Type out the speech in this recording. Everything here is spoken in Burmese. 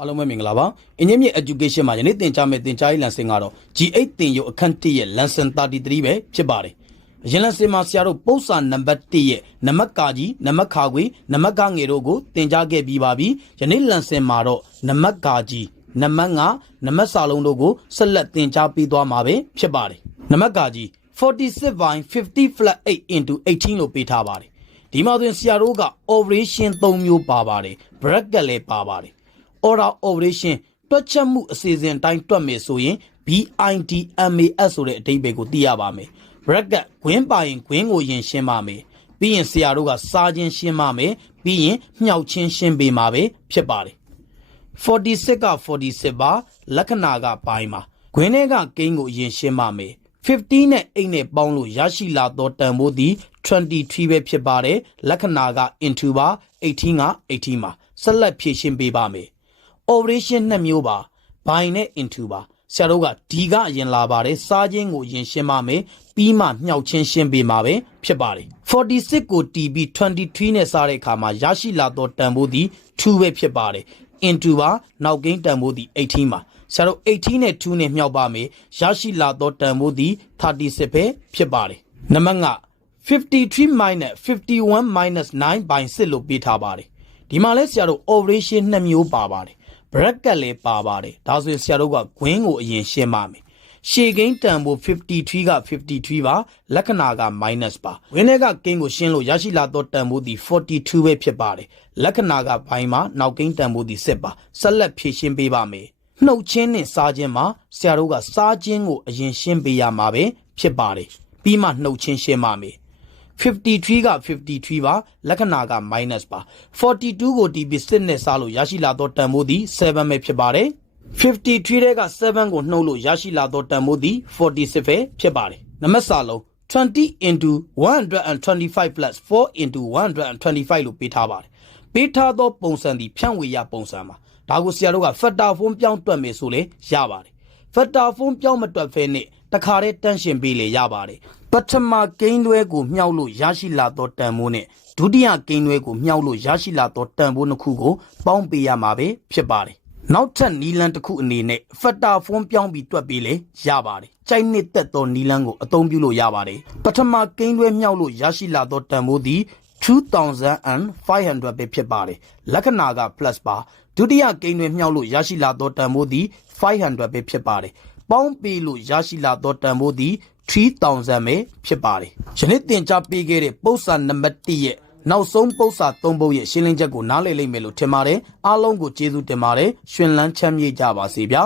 အားလုံးပဲမင်္ဂလာပါအင်းကြီးမြင့် education မှာယနေ့သင်ကြားမယ့်သင်ကြားရေး lesson ကတော့ G8 သင်ယူအခန်း1ရဲ့ lesson-33 ပဲဖြစ်ပါတယ်အရင် lesson မှာဆရာတို့ပု္ပ္ပစာနံပါတ်1ရဲ့နံပါတ်ကာကြီးနံပါတ်ခါခွေနံပါတ်ကငယ်တို့ကိုသင်ကြားခဲ့ပြီးပါပြီယနေ့ lesson မှာတော့နံပါတ်ကာကြီးနံပါတ်5နံပါတ်စာလုံးတို့ကိုဆက်လက်သင်ကြားပေးသွားမှာပဲဖြစ်ပါတယ်နံပါတ်ကာကြီး46 by 50 flat 8 into 18လို့ပေးထားပါတယ်ဒီမှာတွင်ဆရာတို့က operation 3မျိုးပါပါတယ် bracket လည်းပါပါတယ်order operation တွက်ချက်မှုအစီအစဉ်တိုင်းတွက်မယ်ဆိုရင် BIDMAS ဆိုတဲ့အဓိပ္ပာယ်ကိုသိရပါမယ် bracket ခွင်းပါရင်ခွင်းကိုရင်ရှင်းပါမယ်ပြီးရင်ဆရာတို့ကစားခြင်းရှင်းပါမယ်ပြီးရင်မြှောက်ခြင်းရှင်းပေးမှာပဲဖြစ်ပါတယ်46က46ပါလက္ခဏာကပိုင်းပါခွင်းထဲကကိန်းကိုရင်ရှင်းပါမယ်50နဲ့8နဲ့ပေါင်းလို့ရရှိလာသောတန်ဖိုးသည်23ပဲဖြစ်ပါတယ်လက္ခဏာက into ပါ18က18ပါဆက်လက်ဖြည့်ရှင်းပေးပါမယ်operation 2မျိုးပါ by နဲ့ into ပါဆရာတို့ကဒီကအရင်လာပါတယ်စားခြင်းကိုရင်ရှင်းပါမယ်ပြီးမှမြှောက်ခြင်းရှင်းပေးမှာပဲဖြစ်ပါတယ်46ကိုတီးပြီး23နဲ့စားတဲ့အခါမှာရရှိလာသောတန်ဖိုးသည်2ပဲဖြစ်ပါတယ် into ပါနောက်ကိန်းတန်ဖိုးသည်18ပါဆရာတို့18နဲ့2နဲ့မြှောက်ပါမယ်ရရှိလာသောတန်ဖိုးသည်36ပဲဖြစ်ပါတယ်နံပါတ်53 minus 51 minus 9 by 6လို့ပေးထားပါတယ်ဒီမှာလဲဆရာတို့ operation 2မျိုးပါပါတယ် bracket လည်းပါပါတယ်ဒါဆိုရင်ဆရာတို့ကခွင်းကိုအရင်ရှင်းပါမယ်ရှေ့ကိန်းတန်ဖိုး53က53ပါလက္ခဏာက minus ပါဝင်းထဲကကိန်းကိုရှင်းလို့ရရှိလာသောတန်ဖိုးသည်42ပဲဖြစ်ပါတယ်လက္ခဏာကဘိုင်းမှာနောက်ကိန်းတန်ဖိုးသည်10ပါဆက်လက်ဖြည့်ရှင်းပေးပါမယ်နှုတ်ချင်းနဲ့စားခြင်းမှာဆရာတို့ကစားခြင်းကိုအရင်ရှင်းပေးရမှာပဲဖြစ်ပါတယ်ပြီးမှနှုတ်ချင်းရှင်းပါမယ်53က53ပါလက္ခဏာက minus ပါ42ကိုတီးပြီး6နဲ့စားလို့ရရှိလာသောတန်ဖိုးသည်7ပဲဖြစ်ပါတယ်53ထဲက7ကိုနှုတ်လို့ရရှိလာသောတန်ဖိုးသည်46ပဲဖြစ်ပါတယ်နံပါတ်စာလုံး20 into 125 plus 4 into 125လို့ပေးထားပါတယ်ပေးထားသောပုံစံသည်ဖြန့်ဝေရပုံစံပါဒါကိုဆရာတို့က factor form ပြောင်းတွက်မယ်ဆိုလေရပါတယ် factor form ပြောင်းမတွက်ဖဲနဲ့တခါတည်းတန်းရှင်ပေးလေရပါတယ်ပထမကိန်းတွဲကိုမြှောက်လို့ရရှိလာသောတန်ဖိုးနဲ့ဒုတိယကိန်းတွဲကိုမြှောက်လို့ရရှိလာသောတန်ဖိုးနှစ်ခုကိုပေါင်းပေးရမှာပဲဖြစ်ပါတယ်နောက်ထပ်နီလန်းတစ်ခုအနေနဲ့ factor form ပြောင်းပြီးတွက်ပေးလေရပါတယ်ကြိုက်နှစ်သက်သောနီလန်းကိုအသုံးပြုလို့ရပါတယ်ပထမကိန်းတွဲမြှောက်လို့ရရှိလာသောတန်ဖိုးသည်2500ပဲဖြစ်ပါတယ်လက္ခဏာက plus ပါဒုတိယကိန်းတွဲမြှောက်လို့ရရှိလာသောတန်ဖိုးသည်500ပဲဖြစ်ပါတယ်ပေါင်းပေးလို့ရရှိလာသောတန်ဖိုးသည်3000ပဲဖြစ်ပါတယ်ယနေ့သင်ကြားပေးခဲ့တဲ့ပု္ပ္ပစာနံပါတ်1ရဲ့နောက်ဆုံးပု္ပ္ပစာ3ပုဒ်ရဲ့ရှင်းလင်းချက်ကိုနားလည်လိမ့်မယ်လို့ထင်ပါတယ်အားလုံးကိုကျေးဇူးတင်ပါတယ်ရှင်လန်းချမ်းမြေ့ကြပါစေဗျာ